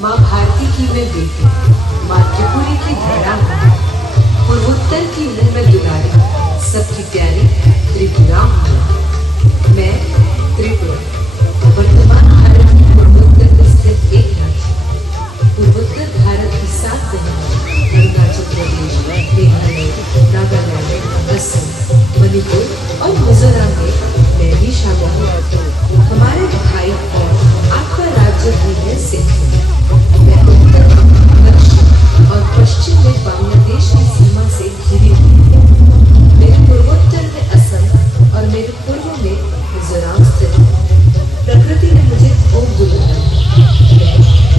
माँ भारती की मैं बेटी, माँ त्रिपुरी की धरा हूँ, पूर्वोत्तर की हूँ मैं दुलारी, सबकी प्यारी त्रिपुरा हूँ। मैं त्रिपुरा वर्तमान भारत की पूर्वोत्तर में स्थित एक राज्य, पूर्वोत्तर भारत की 7 जगह अरुणाचल प्रदेश, मेघालय, नागालैंड, असम, मणिपुर और मिजोरम में मैं भी शामिल हूँ। हमारे भाई और आपका राज्य भी है सिक्किम। मैं उत्तर, दक्षिण और पश्चिम में बांग्लादेश की सीमा से घिरी हुई हूँ। मेरे पूर्वोत्तर में असम और मेरे पूर्व में मिजोरम स्थित है। प्रकृति ने मुझे खूब बुलाया। मैं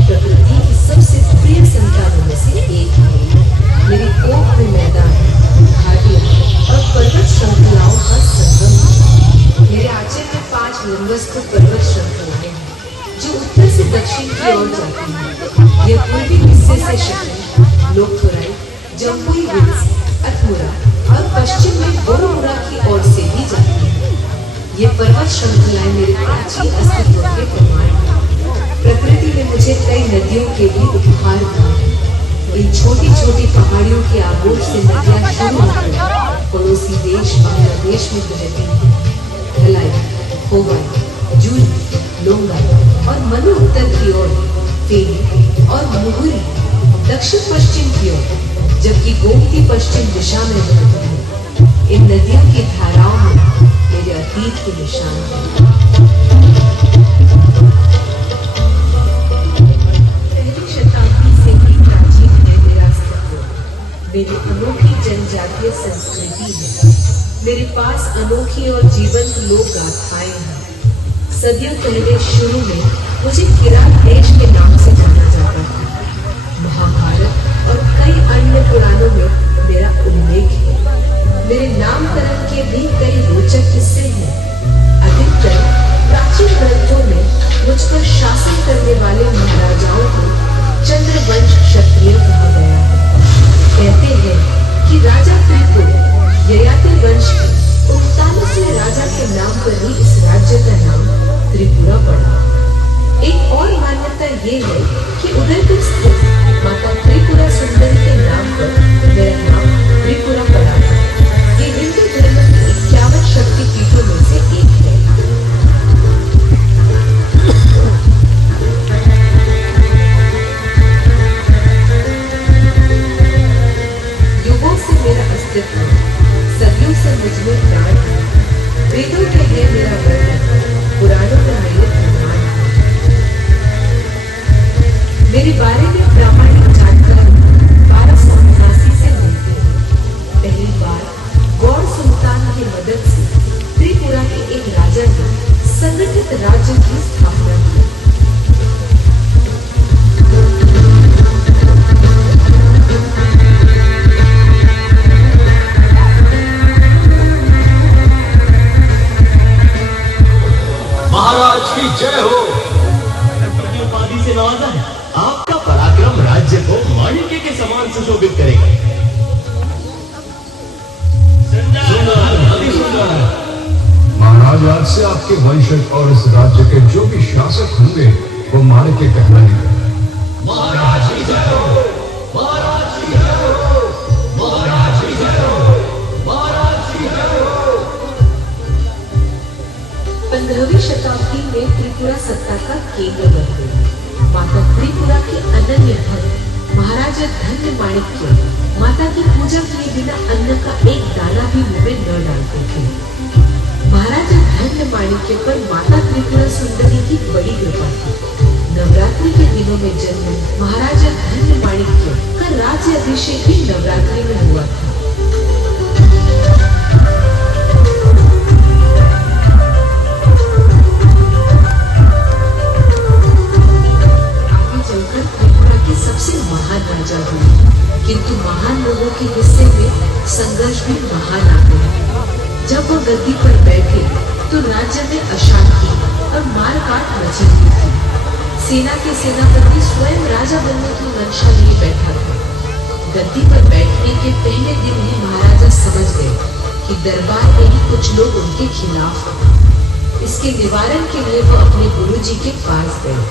प्रकृति की सबसे प्रिय संतानों में से एक हूँ। मेरी कोख में मैदान, घाटियाँ और पर्वत श्रृंखलाओं का संगम है। मेरे आंचल में 5 लंबस्थ पर्वत श्रृंखलाएं हैं जो उत्तर से दक्षिण की ओर जाती हैं। यह पूर्वी हिस्से से शहर लोकथराई, जम्पुई हिल्स, अत्मुरा और पश्चिम में बोरोमुरा की ओर से भी जाती है। ये पर्वत श्रृंखलाएं मेरे प्राचीन अस्तित्व के प्रमाण हैं। प्रकृति ने मुझे कई नदियों के भी उपहार दिए। इन छोटी छोटी पहाड़ियों के आगोश से नदियां शुरू होकर पड़ोसी देश बांग्लादेश में बहती हैं। ढलाई, खोवाई, जूली, लोंगा और मनु उत्तर की ओर, फेनी और मुहुरी दक्षिण पश्चिम की ओर, जबकि गोमती पश्चिम दिशा में बहती है। इन नदियों की धाराओं में मेरे अतीत के निशान हैं। पहली शताब्दी से ही प्राचीन है मेरा अस्तित्व। मेरी अनोखी जनजातीय संस्कृति है। मेरे पास अनोखी और जीवंत लोक गाथाएं हैं। सदियों पहले शुरू में मुझे किरात देश के नाम से जाना जाता था। महाभारत और कई अन्य पुराणों में मेरा उल्लेख है। मेरे नामकरण के भी कई रोचक किस्से हैं। अधिकतर प्राचीन ग्रंथों में मुझ पर शासन करने वाले महाराजाओं को चंद्रवंश क्षत्रिय कहा गया है। कहते हैं कि राजा त्रिपुर ययाति वंश के 39वें राजा के नाम पर ही इस राज्य का नाम त्रिपुरा पड़ा। एक और मान्यता ये है कि उदयपुर स्थित माता त्रिपुरा सुंदरी के नाम पर मेरा नाम त्रिपुरा पड़ा था। ये हिंदू धर्म की 51 शक्तिपीठों में से एक है। युगों से मेरा अस्तित्व, सदियों से मुझमें प्राण है। वेदों के है मेरा वर्णन, पुराणों में मेरे प्रमाण है। मेरे बारे में प्रामाणिक जानकारी 1289 से मिलती है। पहली बार गौड़ सुल्तान की मदद से त्रिपुरा के एक राजा ने संगठित राज्य की स्थापना की। महाराज की जय हो। उपाधि से नवाजा है। आपका पराक्रम राज्य को माणिक्य के समान सुशोभित करेगा। महाराज, आज से आपके वंशज और इस राज्य के जो भी शासक होंगे वो माणिक्य कहलाएंगे। महाराज की जय हो। महाराज की जय हो। महाराज की जय हो। महाराज की जय हो। 15वीं शताब्दी में त्रिपुरा सत्ता का केंद्र बन गई। माता त्रिपुरा के अनन्य भक्त महाराजा धन्य माणिक्य माता की पूजा किए बिना अन्न का एक दाना भी मुंह में न डालते थे। महाराजा धन्य माणिक्य पर माता त्रिपुरा सुंदरी की बड़ी कृपा थी। नवरात्रि के दिनों में जन्मे महाराजा धन्य माणिक्य का राज्य अभिषेक भी नवरात्रि में हुआ था। सबसे महान राजा हुए, किंतु महान लोगों के हिस्से में संघर्ष भी महान आते हैं। जब वह गद्दी पर बैठे तो राज्य में अशांति और मारकाट मची हुई थी। सेना के सेनापति स्वयं राजा बनने की मंशा लिए बैठा था। गद्दी पर बैठने के पहले दिन ही महाराजा समझ गए कि दरबार में ही कुछ लोग उनके खिलाफ हैं। इसके निवारण के लिए वह अपने गुरुजी के पास गए।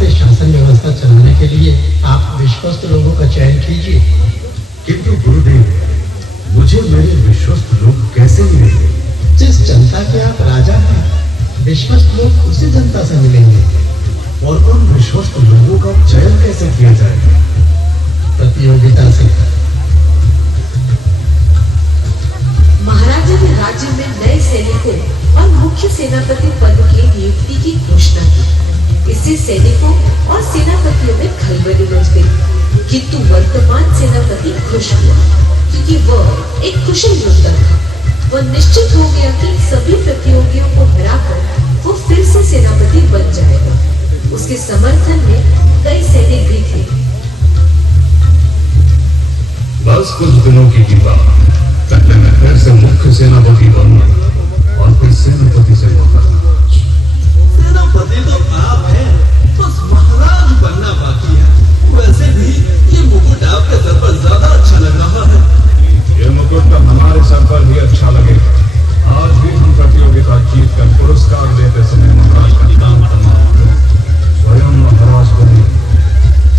से शासन व्यवस्था चलाने के लिए आप विश्वस्त लोगों का चयन कीजिए। किंतु गुरुदेव, मुझे मेरे विश्वस्त लोग कैसे मिलेंगे? जिस जनता के आप राजा हैं, विश्वस्त लोग उसी जनता से मिलेंगे। और उन विश्वस्त लोगों का चयन कैसे किया जाएगा? प्रतियोगिता से। महाराजा ने राज्य में नए सैनिकों और मुख्य सेनापति पद की नियुक्ति की घोषणा की। इससे सैनिकों और सेनापतियों में खलबली मच गई, किंतु वर्तमान सेनापति खुश हुआ क्योंकि वह एक कुशल योद्धा था। वह निश्चित हो गया कि सभी प्रतियोगियों को हराकर वो फिर से सेनापति बन जाएगा। उसके समर्थन में कई सैनिक भी थे। बस कुछ दिनों की बात, पहले मैं फिर से मुख्य सेनापति बनूंगा और फिर सेनापति से महाराज। सेनापति तो आप हैं, बस महाराज बनना बाकी है। वैसे भी ये मुकुट आपके सर पर ज्यादा अच्छा लग रहा है। ये मुकुट तो हमारे सर पर भी अच्छा लगेगा। आज भी हम प्रतियोगिता जीत कर पुरस्कार देते समय महाराज का नाम तमाम स्वयं महाराज बने।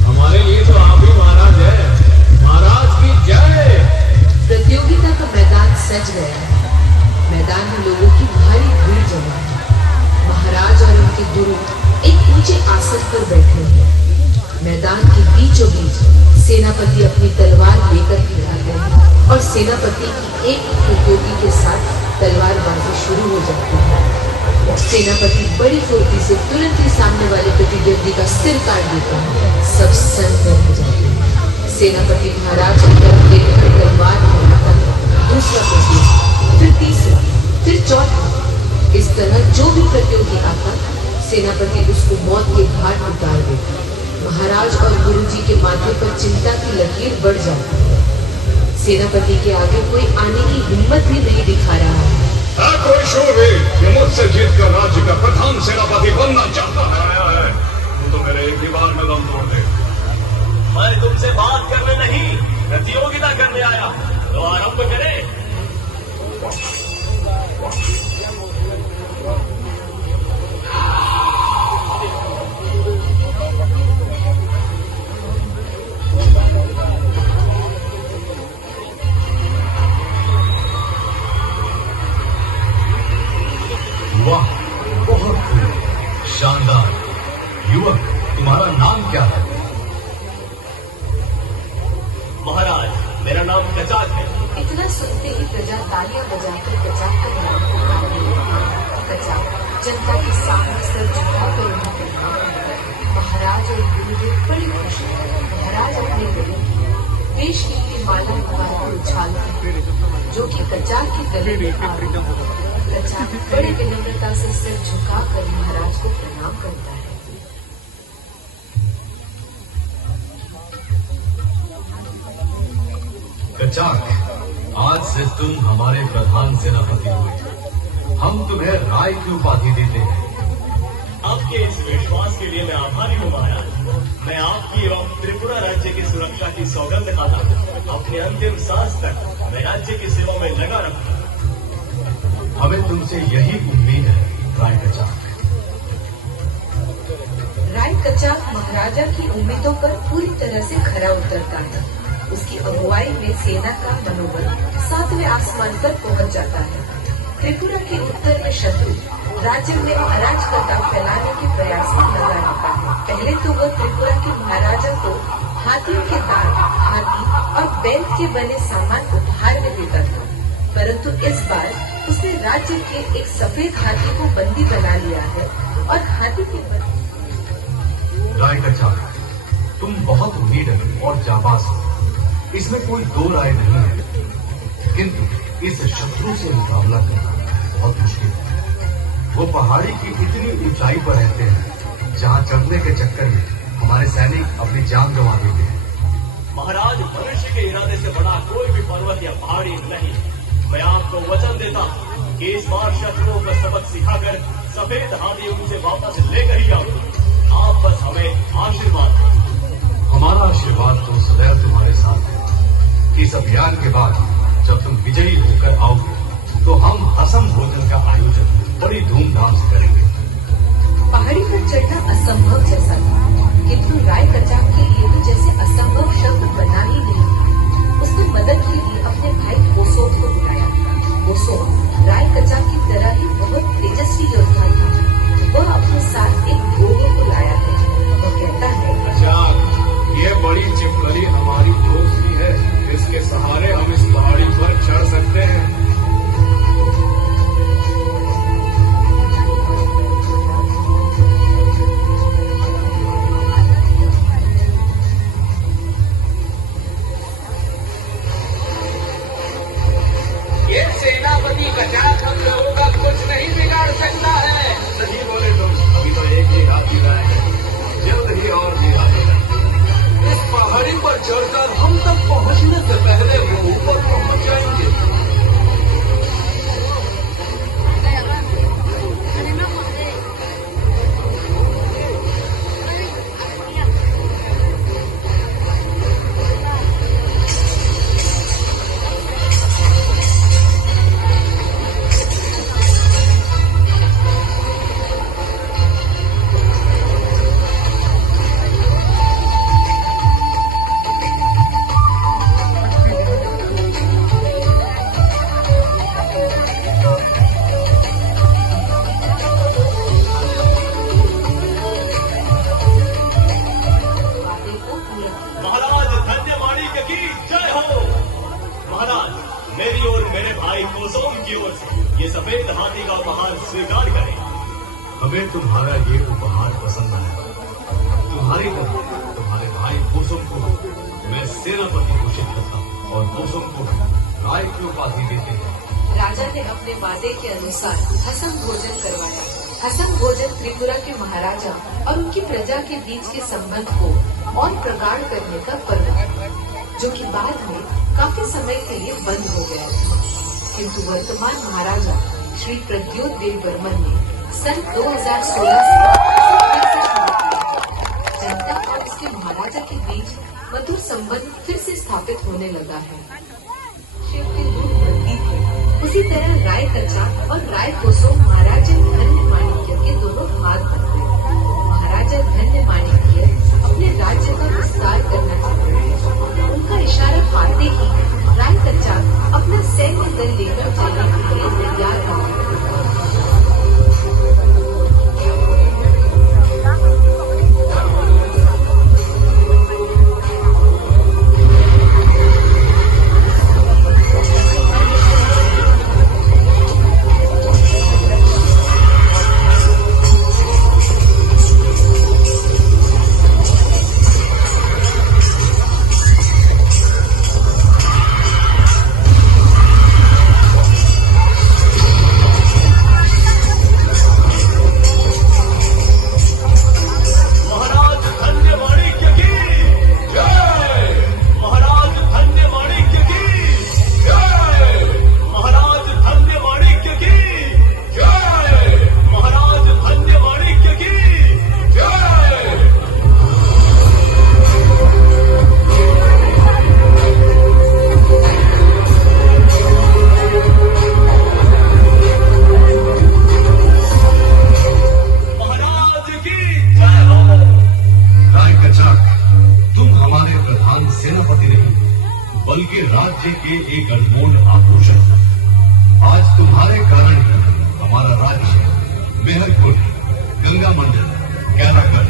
हमारे लिए तो आप ही महाराज है। महाराज की जय। प्रतियोगिता का मैदान सज गया है। मैदान में लोगों की भारी भीड़ जमा है। महाराज और उनके गुरु एक ऊंचे आसन पर बैठे हैं। मैदान के बीचों बीच सेनापति अपनी तलवार लेकर खड़ा है और सेनापति की एक प्रतियोगी के साथ तलवारबाजी शुरू हो जाती है। सेनापति बड़ी फुर्ती से तुरंत ही सामने वाले प्रतिद्वंदी का सिर काट देता है। सब सन्न हो जाते हैं। सेनापति महाराज की तरफ देखकर तलवार फैलाता है। दूसरा प्रतियोगी, फिर तीसरा, फिर चौथा। इस तरह जो भी प्रतियोगी आता, सेनापति उसको मौत के घाट उतार देता। महाराज और गुरुजी के माथे पर चिंता की लकीर बढ़ जाती है। सेनापति के आगे कोई आने की हिम्मत भी नहीं दिखा रहा है। कोई शूरवीर जो मुझसे जीतकर राज्य का प्रधान सेनापति बनना चाहता है, वो तो मेरे एक ही बार में दम तोड़ दे। मैं तुमसे बात करने नहीं, प्रतियोगिता करने आया। तो आरंभ करें। वाह, बहुत शानदार। युवक, तुम्हारा नाम क्या है? महाराज, मेरा नाम कचाक है। इतना सुनते ही प्रजा तालियां बजाकर कचाक का नाम पुकारने लगी। कचाक जनता के सामने सर झुकाकर उन्हें प्रणाम करता। महाराज और गुरुदेव बड़ी खुश हैं। महाराज अपने गुरु देश की माला उतारकर उछालते हैं, जो कि कचाक के गले में आ रही है। कचाक बड़ी विनम्रता से सिर झुकाकर महाराज को प्रणाम करता है। कचाक, आज से तुम हमारे प्रधान सेनापति हुए। हम तुम्हें राय की उपाधि देते हैं। आपके इस विश्वास के लिए मैं आभारी हूँ महाराज। मैं आपकी एवं त्रिपुरा राज्य की सुरक्षा की सौगंध खाता हूँ। अपने अंतिम सांस तक मैं राज्य की सेवा में लगा रहूंगा। हमें तुमसे यही उम्मीद है, राय कचाक। राय कचाक महाराजा की उम्मीदों पर पूरी तरह से खरा उतरता है। उसकी अगुवाई में सेना का मनोबल 7वें आसमान पर पहुंच जाता है। त्रिपुरा के उत्तर में शत्रु राज्य में अराजकता फैलाने के प्रयास में लगा रहता है। पहले तो वह त्रिपुरा के महाराजा को हाथियों के दांत, हाथी और बैल के बने सामान उपहार में देता था, परंतु इस बार उसने राज्य के एक सफेद हाथी को बंदी बना लिया है और हाथी के राय कचाक, तुम बहुत निडर और जाबाज हो, इसमें कोई दो राय नहीं है। किंतु इस शत्रु से मुकाबला करना बहुत मुश्किल है। वो पहाड़ी की इतनी ऊंचाई पर रहते हैं जहां चढ़ने के चक्कर में हमारे सैनिक अपनी जान गंवा देते हैं। महाराज, मनुष्य के इरादे से बड़ा कोई भी पर्वत या पहाड़ी नहीं। मैं आपको वचन देता हूँ कि इस बार शत्रुओं को सबक सिखाकर सफेद हाथी उनसे वापस लेकर ही आऊंगा। आप बस हमें आशीर्वाद दें। हमारा आशीर्वाद तो सदैव तुम्हारे साथ है। इस अभियान के बाद जब तुम विजयी होकर आओगे तो हम असम भोजन का आयोजन बड़ी धूमधाम से करेंगे। पहाड़ी पर चढ़ना असंभव जैसा था। किंतु राय कचाक के लिए तो जैसे असंभव शब्द बना ही नहीं। उसने मदद के लिए अपने भाई कोसोम को बुलाया। कोसोम राय कचाक की तरह ही बहुत तेजस्वी योद्धा था। वह अपने साथ एक घोड़े को लाया है। वह कहता है, कचाक, ये बड़ी चिपकली हमारी दोस्त भी है। इसके सहारे हम इस पहाड़ी पर चढ़ सकते हैं। ये सेनापति कचाक हम लोगों का कुछ नहीं बिगाड़ सकता है। सही बोले तुम। अभी तो एक ही रात बीता है, जल्द ही और भी रात है। इस पहाड़ी पर चढ़कर हम तक पहुंचने से पहले वो ऊपर पहुंच जाएंगे। महाराज धन्य माणिक्य की जय हो। महाराज, मेरी और मेरे भाई कोसोम की ओर से ये सफेद हाथी का उपहार स्वीकार करें। हमें तुम्हारा ये उपहार पसंद आया। तुम्हारी तरह तुम्हारे भाई कोसोम को मैं सेनापति घोषित करता हूँ और कोसोम को राय की उपाधि देते हैं। राजा ने अपने वादे के अनुसार हसन भोजन करवाया। हसन भोजन त्रिपुरा के महाराजा और उनकी प्रजा के बीच के संबंध को और प्रगाढ़ करने का पर्व है, जो कि बाद में काफी समय के लिए बंद हो गया था। किंतु वर्तमान महाराजा श्री प्रद्योत देव बर्मन ने सन 2016 से जनता और उसके महाराजा के बीच मधुर संबंध फिर से स्थापित होने लगा है। शिव के दूध बनती थी, उसी तरह राय कचाक और राय कोसोम महाराजा धन्य माणिक्य के दोनों हाथ बन गए। महाराजा धन्य माणिक्य अपने राज्य का विस्तार करना चाहते थे। उनका इशारा पाते ही राय कचाक अपना सैन्य दल लेकर चलने के लिए तैयार हो गए। बल्कि राज्य के एक अनमोल आभूषण। आज तुम्हारे कारण ही हमारा राज्य मेहरपुर, गंगा मंदिर, कैरागढ़,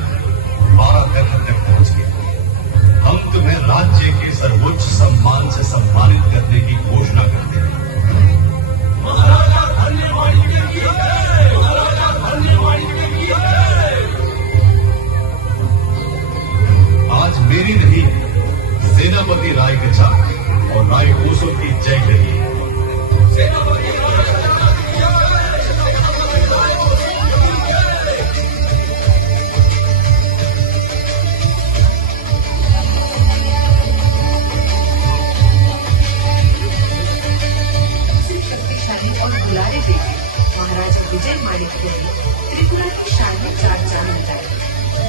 12 तक पहुंच गया। हम तुम्हें राज्य के सर्वोच्च सम्मान से सम्मानित करने की घोषणा करते हैं। महाराजा धन्य माणिक्य की जय। महाराजा धन्य माणिक्य की जय। आज मेरी नहीं, सेनापति राय कचाक और राय कोसोम की जय करिए। सेनापति शक्तिशाली और दुलारे देवी महाराजा विजय माणिक्य ने त्रिपुरा की शान में चार चांद लगाए।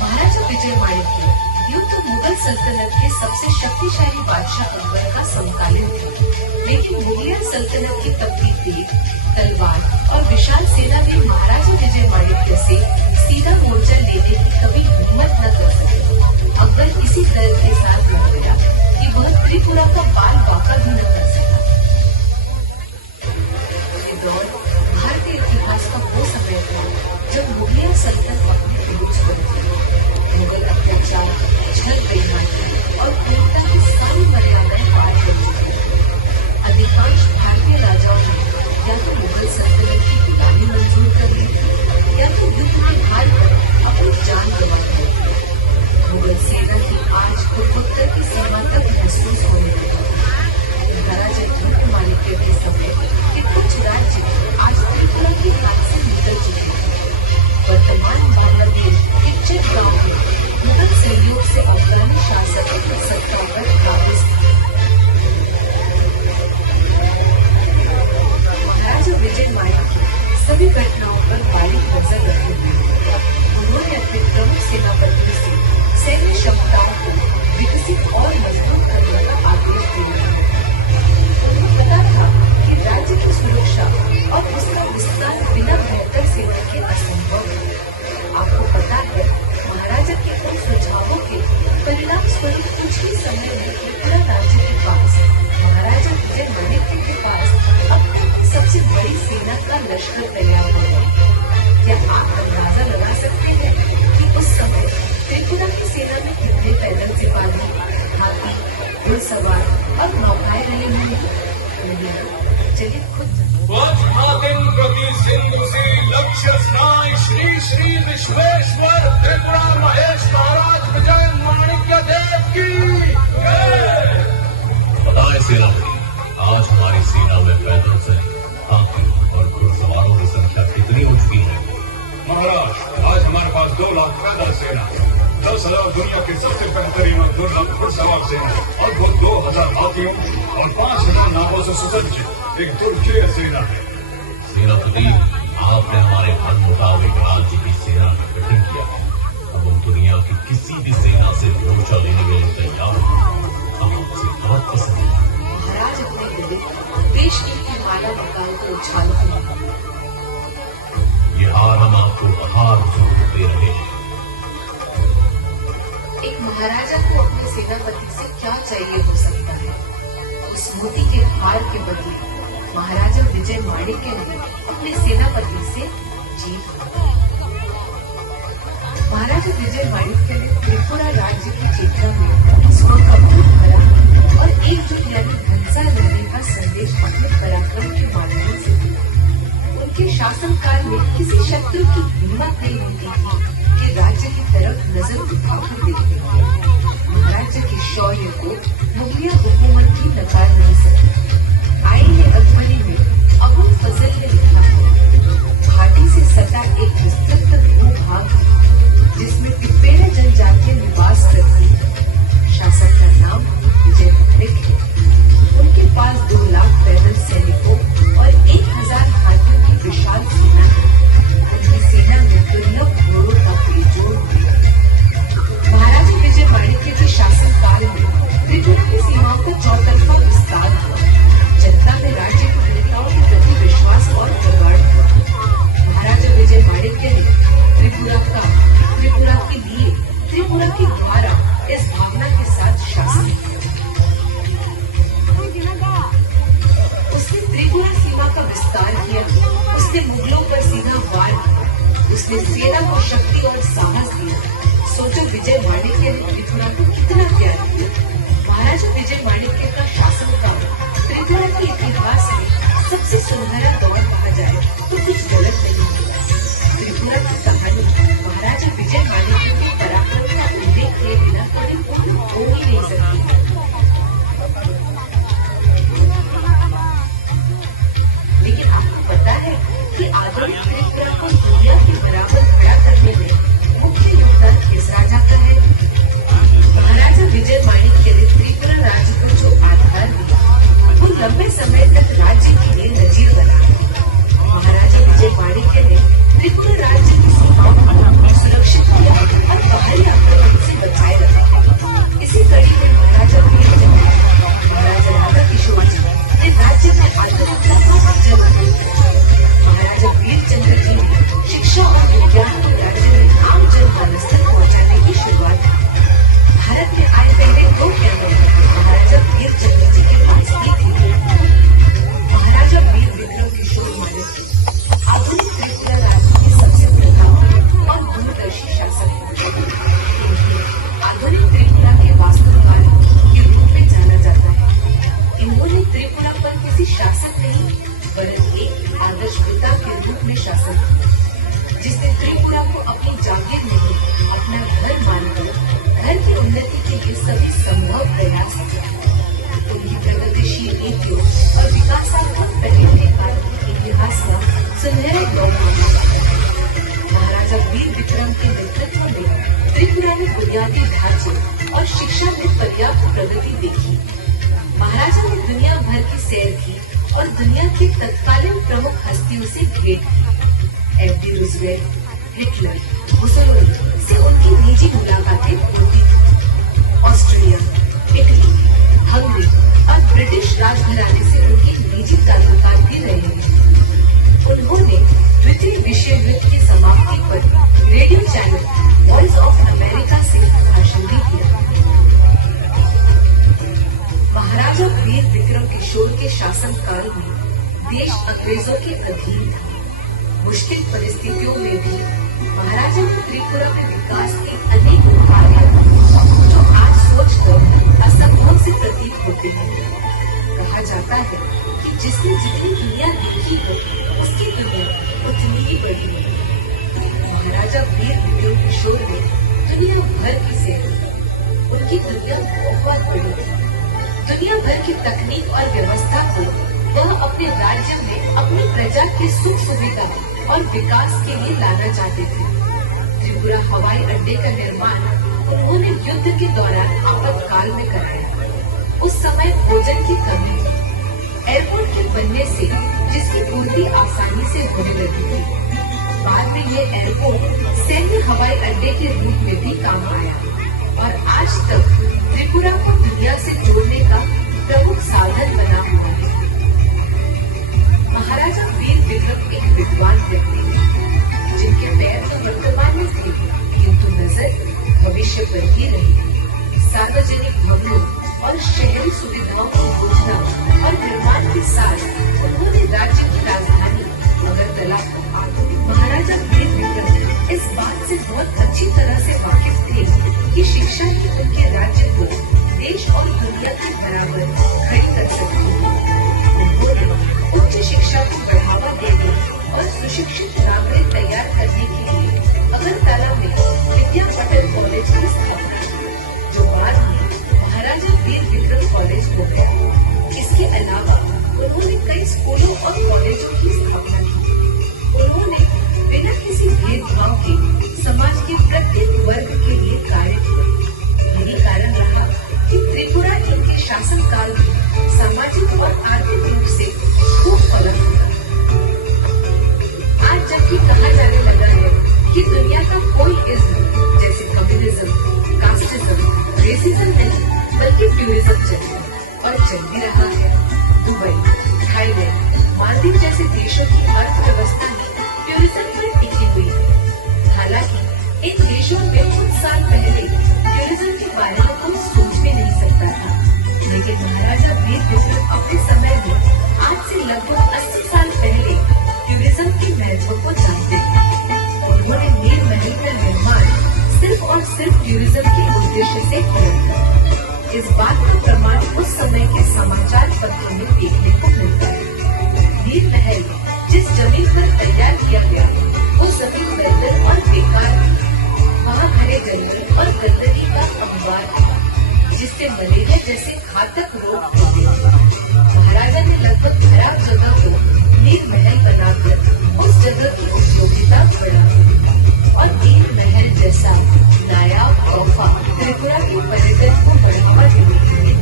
महाराजा विजय माणिक्य यूं तो मुगल सल्तनत के सबसे शक्तिशाली बादशाह अकबर का समकालीन था, लेकिन मुगलिया सल्तनत की तपती तेज तलवार और विशाल सेना में महाराजा विजय माणिक्य से सीधा मोर्चा लेने की कभी हिम्मत न कर सके। सल्तनत अपने बोझ पर थी। मुगल अत्याचार, छल, बेईमानी और क्रूरता की सारी मर्यादाएं पार कर चुकी थी। अधिकांश भारतीय राजाओं ने या तो मुगल सल्तनत की गुलामी मंजूर कर ली थी या तो युद्ध में हार कर अपनी जान गंवा दी। मुगल सेना की आज पूर्वोत्तर की सीमा तक महसूस होने लगी। महाराजा कीर्तिमानी के भी समय के कुछ राज्य आज त्रिपुरा के हाथ से निकल चुके हैं। वर्तमान बांग्लादेश के चेक गांव में मुगल सहयोग से अफगानी शासकों की सत्ता पर काबिज था। महाराजा विजय माल्या की सभी घटनाओं पर बारीक नजर रखते हुए उन्होंने अपने प्रमुख सेनापतियों से सैन्य क्षमताओं को विकसित और मजबूत करने का आदेश दिया। उन्हें पता था कि राज्य की सुरक्षा और उसका विस्तार बिना बेहतर सेना के असंभव है। आपको पता है, महाराजा के उन सुझावों के परिणाम स्वरूप कुछ ही समय में त्रिपुरा राज्य के पास महाराजा विजय माणिक्य के पास अब तक की सबसे बड़ी सेना का लश्कर तैयार हो गया। क्या आप अंदाजा लगा सकते हैं कि उस समय त्रिपुरा की सेना में कितने पैदल सिपाही, हाथी, घुड़सवार और नौकाएं रहे होंगे? चलिए खुद वज्रादिन प्रति सिंधु से लक्ष्य स्नाय श्री श्री विश्वेश्वर त्रिपुरा महेश महाराज विजय माणिक्य देव की जय। पता है सेनापति, आज हमारी सेना में पैदल से हाथी और घुड़सवारों की संख्या कितनी हो चुकी है? महाराज, आज हमारे पास 2 लाख पैदल सेना, 10,000 दुनिया की सबसे बेहतरीन और दुर्लभ घुड़सवार सेना और वो 2,000 हाथियों और 5,000 नावों से सुसज्जित एक तुर्कीय सेना है। सेनापति, आपने हमारे हर मुताबिक राज्य की सेना का गठन किया है। अब हम दुनिया की किसी भी सेना से मोर्चा लेने के लिए तैयार हैं। हम आपसे बहुत पसंद है। महाराज अपने गले देश की माला निकालकर उछालते हैं। ये हार हम आपको हार जरूर दे रहे हैं। एक महाराजा को अपने सेनापति से क्या चाहिए हो सकता है? उस मोती के हार के बदले महाराजा विजय माणिक्य ने अपने सेनापति से जीत हासिल। महाराजा विजय माणिक्य ने त्रिपुरा राज्य की चेतना में स्वयं का खून भरा और एकजुट यानी घनसा रहने का संदेश अपने पराक्रम के माध्यम से दिया। उनके शासनकाल में किसी शत्रु की हिम्मत नहीं होती थी कि राज्य की तरफ नजर उठाकर देखते थे। महाराजा के शौर्य को मुगलिया हुकूमत भी नकार नहीं सकती। आईने अकबरी में अबुल फजल ने लिखा है, घाटी से सटा एक विस्तृत भूभाग जिसमें टिप्पेरा जनजातियां निवास करती है। शासक का नाम विजय माणिक्य है। उनके पास 2 लाख पैदल सैनिकों और 1,000 हाथियों की विशाल सेना है। उनकी सेना में दुर्लभ घोड़ों का बेजोड़ है। महाराजा विजय माणिक्य के शासनकाल में त्रिपुरा की सीमाओं का चौतरफा विस्तार हुआ। जनता में राज्य के नेताओं के प्रति विश्वास और प्रगाढ़ हुआ। महाराजा विजय माणिक्य ने त्रिपुरा के लिए त्रिपुरा की धारा इस भावना के साथ शासन किया। उसने त्रिपुरा सीमा का विस्तार किया। उसने मुगलों पर सीधा वार किया। उसने सेना को शक्ति और साहस दिया। सोचो विजय माणिक्य ने त्रिपुरा को कितना प्यार किया। महाराजा विजय माणिक्य का शासनकाल त्रिपुरा के इतिहास में सबसे सुनहरा दौर कहा जाए तो कुछ गलत नहीं होगा। त्रिपुरा की कहानी महाराजा विजय माणिक्य के पराक्रम का उल्लेख किए बिना कभी पूर्ण हो ही नहीं सकती। लेकिन आपको पता है कि आधुनिक त्रिपुरा को दुनिया के बराबर खड़ा करने में मुख्य योगदान किस राजा का है? महाराजा विजय माणिक्य ने त्रिपुरा राज्य को जो आधार दिया वो लंबे समय तक राज्य के लिए नजीर बना। महाराजा विजय माणिक्य बुनियादी ढांचे और शिक्षा में पर्याप्त प्रगति देखी। महाराजा ने दुनिया भर की सैर की और दुनिया की तत्कालीन प्रमुख हस्तियों से भेंट की। एफडी रूजवेल्ट, हिटलर, मुसोलिनी से उनकी निजी मुलाकातें होती थी। ऑस्ट्रिया, इटली, हंगरी और ब्रिटिश राजघराने से उनके निजी ताल्लुकात भी रहे हैं। उन्होंने द्वितीय विश्व युद्ध की समाप्ति पर radio channel voice of America से भाषण भी दिया। महाराजा वीर विक्रम किशोर के शासनकाल में देश अंग्रेजों के अधीन था। मुश्किल परिस्थितियों में भी महाराजा ने त्रिपुरा में विकास के अनेक कार्य जो आज सोचकर असंभव से प्रतीत होते हैं। कहा जाता है कि जिसने जितनी दुनिया देखी है उसकी दुनिया उतनी ही बड़ी है। महाराजा वीर विक्रम किशोर ने दुनिया भर की सैर की। उनकी दुनिया बहुत बड़ी थी। दुनिया भर की तकनीक और व्यवस्था को वह अपने राज्य में अपनी प्रजा के सुख सुविधा और विकास के लिए लाना चाहते थे। त्रिपुरा हवाई अड्डे का निर्माण उन्होंने युद्ध के दौरान आपातकाल में कराया। उस समय भोजन की कमी थी। एयरपोर्ट के बनने से जिसकी पूर्ति आसानी से होने लगी थी। बाद में ये एयरपोर्ट सैन्य हवाई अड्डे के रूप में भी काम आया और आज तक त्रिपुरा को दुनिया से जोड़ने का प्रमुख साधन बना हुआ है। महाराजा वीर विक्रम एक विद्वान व्यक्ति थे, जिनके पैर तो वर्तमान में थे, किंतु नजर भविष्य पर ही रही। सार्वजनिक भवनों और शहरी सुविधाओं की योजना और निर्माण के साथ उन्होंने राज्य की राजधानी अगरतला को आधुनिक। महाराजा वीर विक्रम इस बात से बहुत अच्छी तरह से वाकिफ थे कि शिक्षा ही उनके राज्य को देश और दुनिया के बराबर खड़ी कर सकती है। उन्होंने उच्च शिक्षा को बढ़ावा देने और सुशिक्षित नागरिक तैयार करने के लिए अगरतला में विद्या पटल कॉलेज की स्थापना की, जो बाद में महाराजा वीर विक्रम कॉलेज हो गया। इसके अलावा उन्होंने कई स्कूलों और कॉलेजों की स्थापना की। उन्होंने बिना किसी भेदभाव के समाज के प्रत्येक वर्ग के लिए कार्य किया। यही कारण रहा कि त्रिपुरा इनके शासनकाल में सामाजिक और आर्थिक रूप से खूब फलक हुआ। आज जबकि कहा जाने लगा है कि दुनिया का कोई इज्म जैसे कम्युनिज्म, कास्टिज्म, रेसिज्म नहीं बल्कि प्यूरिज्म चले और चल भी रहा है। दुबई, थाईलैंड, मालदीव जैसे देशों की अर्थव्यवस्था ही प्यूरिज्म पर टिकी हुई है। हालांकि इन देशों में कुछ साल पहले प्यूरिज्म के बारे में कोई सोच भी नहीं सकता था, लेकिन महाराजा वीर विक्रम अपने समय में आज से लगभग 80 साल पहले प्यूरिज्म के महत्व को जानते थे। उन्होंने नील महल का निर्माण सिर्फ और सिर्फ प्यूरिज्म के उद्देश्य से किया। इस बात का प्रमाण उस समय के समाचार पत्रों में देखने को मिलता है। नील महल जिस जमीन पर तैयार किया गया वो जमीन दलदल और बेकार थी। वहाँ घने जंगल और गंदगी का अंबार था, जिससे मलेरिया जैसे घातक रोग होते थे। महाराजा ने लगभग खराब जगह को नील महल बनाकर उस जगह की उपयोगिता बढ़ाई और नील महल जैसा नायाब तोहफा त्रिपुरा के पर्यटन को बढ़ावा देने के लिए।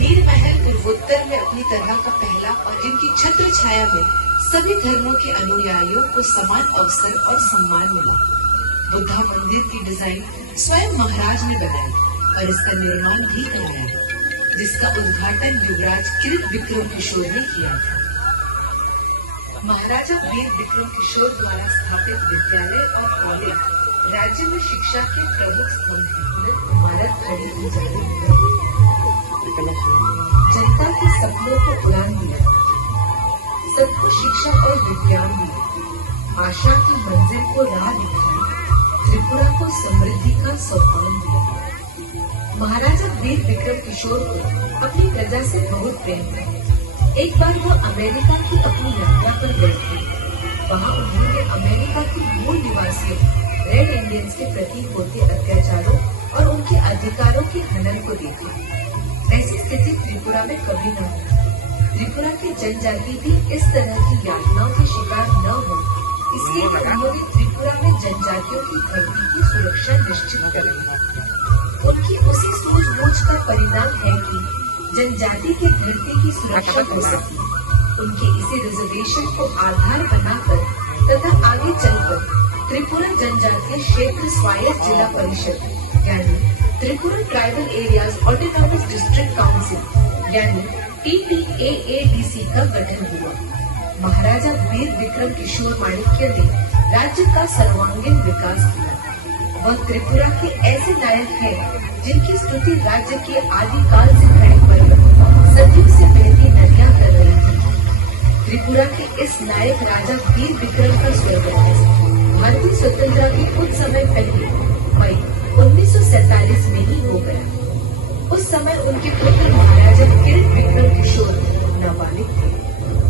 नील महल पूर्वोत्तर में अपनी तरह का पहला और जिनकी छत्र छाया में सभी धर्मों के अनुयायियों को समान अवसर और सम्मान मिला। बुद्धा मंदिर की डिजाइन स्वयं महाराज ने बनाई और इसका निर्माण भी कराया, जिसका उद्घाटन युवराज किरीट विक्रम किशोर ने किया था। महाराजा वीर विक्रम किशोर द्वारा स्थापित विद्यालय और कॉलेज राज्य में शिक्षा के प्रमुख स्तंभ हैं। इमारत खड़ी की जा रही है। जनता के सपनों को उड़ान दिया, सबको शिक्षा और विज्ञान दिया, आशा की मंजिल को राह दिखाई, त्रिपुरा को समृद्धि का सोपान दिया। महाराजा वीर विक्रम किशोर को अपनी प्रजा से बहुत प्रेम था। एक बार वो अमेरिका की अपनी यात्रा पर गए थे। वहाँ उन्होंने अमेरिका के मूल निवासियों रेड इंडियंस के प्रति होते अत्याचारों और उनके अधिकारों के हनन को देखा। ऐसी स्थिति त्रिपुरा में कभी न हुई। त्रिपुरा की जनजाति भी इस तरह की यातनाओं के शिकार न हो, इसलिए उन्होंने त्रिपुरा में जनजातियों की धरती की सुरक्षा निश्चित कर ली। उनकी उसी सूझबूझ का परिणाम है कि जनजाति की धरती की सुरक्षा हो सकी। उनके इसी रिजर्वेशन को आधार बनाकर तथा आगे चलकर त्रिपुरा जनजातीय क्षेत्र स्वायत्त जिला परिषद यानी Tripura tribal areas autonomous district council यानी TTAADC का गठन हुआ। महाराजा वीर विक्रम किशोर माणिक्य ने राज्य का सर्वांगीण विकास किया। वह त्रिपुरा के ऐसे नायक हैं जिनकी स्तुति राज्य के आदिकाल से खड़े पर्वत सदियों से बहती नदियां कर रही थी। त्रिपुरा के इस नायक राजा वीर विक्रम का स्वर्गवास भारतीय स्वतंत्रता के कुछ समय पहले मई 1947 में ही हो गया। उस समय उनके पुत्र महाराजा किरण विक्रम किशोर नाबालिग थे।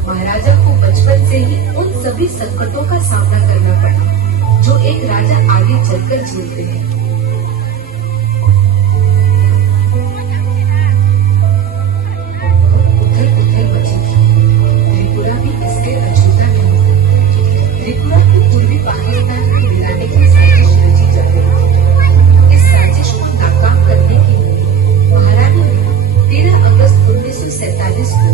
महाराजा को बचपन से ही उन सभी संकटों का सामना करना पड़ा जो एक राजा आगे चलकर झेलते हैं। उथल-पुथल मची थी। त्रिपुरा भी इससे अछूता नहीं था। त्रिपुरा को पूर्वी पाकिस्तान में मिलाने की साजिश रची जा रही थी। इस साजिश को नाकाम करने के लिए महारानी ने 13 अगस्त 1947 को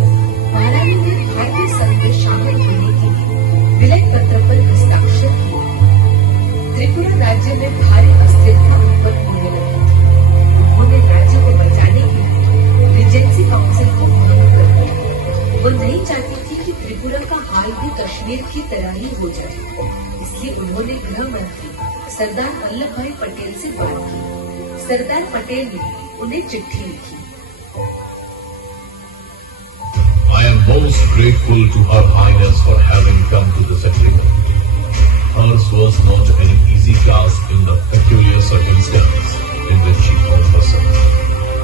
महारानी ने भारतीय संघ में शामिल होने के लिए विलय पत्र पर हस्ताक्षर किए। त्रिपुरा राज्य में भारी अस्थिरता उत्पन्न होने लगी थी। उन्होंने राज्य को बचाने के लिए रीजेंसी काउंसिल को भंग कर दिया। वो नहीं चाहती थी कि त्रिपुरा का हाल भी कश्मीर की तरह ही हो जाए, इसलिए उन्होंने गृह मंत्री सरदार वल्लभ भाई पटेल से बात की। सरदार पटेल ने उन्हें चिट्ठी लिखी। I am most grateful to Her Highness for having come to this agreement. Hers was not an easy task in the peculiar circumstance in which she found herself.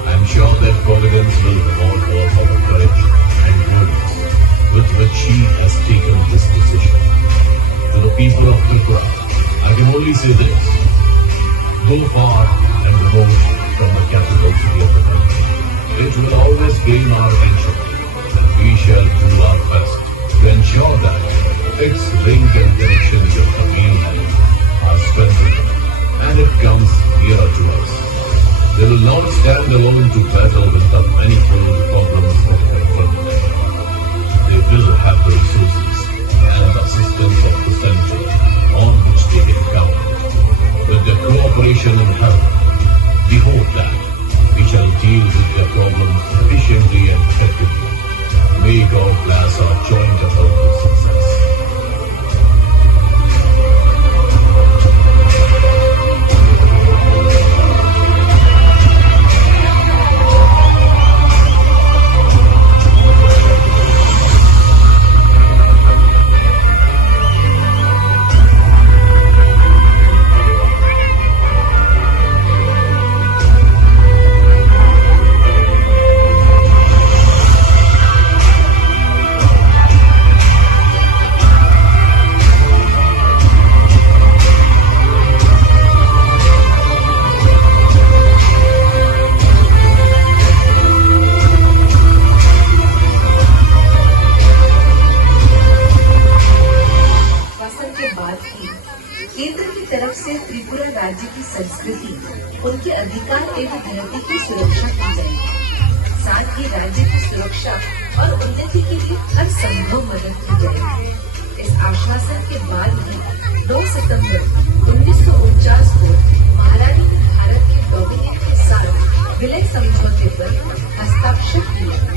I am sure that Providence will reward her for the courage and boldness with which she has taken this decision. To the people of Tripura, I can only say this: go far and remote from the capital city of the country. It will always gain our attention. We shall do our best to ensure that its link and connection with the mainland are strengthened and it comes nearer to us. They will not stand alone to battle with the manifold problems that confront them. They will have the resources and the assistance of the center on which they can count. With their cooperation and help, we hope that we shall deal with their problems efficiently and effectively. May God bless our joint effort with success. केंद्र की तरफ से त्रिपुरा राज्य की संस्कृति, उनके अधिकार एवं धरती की सुरक्षा की जाएगी। साथ ही राज्य की सुरक्षा और उन्नति के लिए हर संभव मदद की जाएगी। इस आश्वासन के बाद ही 2 सितंबर 1949 को महारानी ने भारत के डोमिनिक के साथ विलय समझौते पर हस्ताक्षर किया।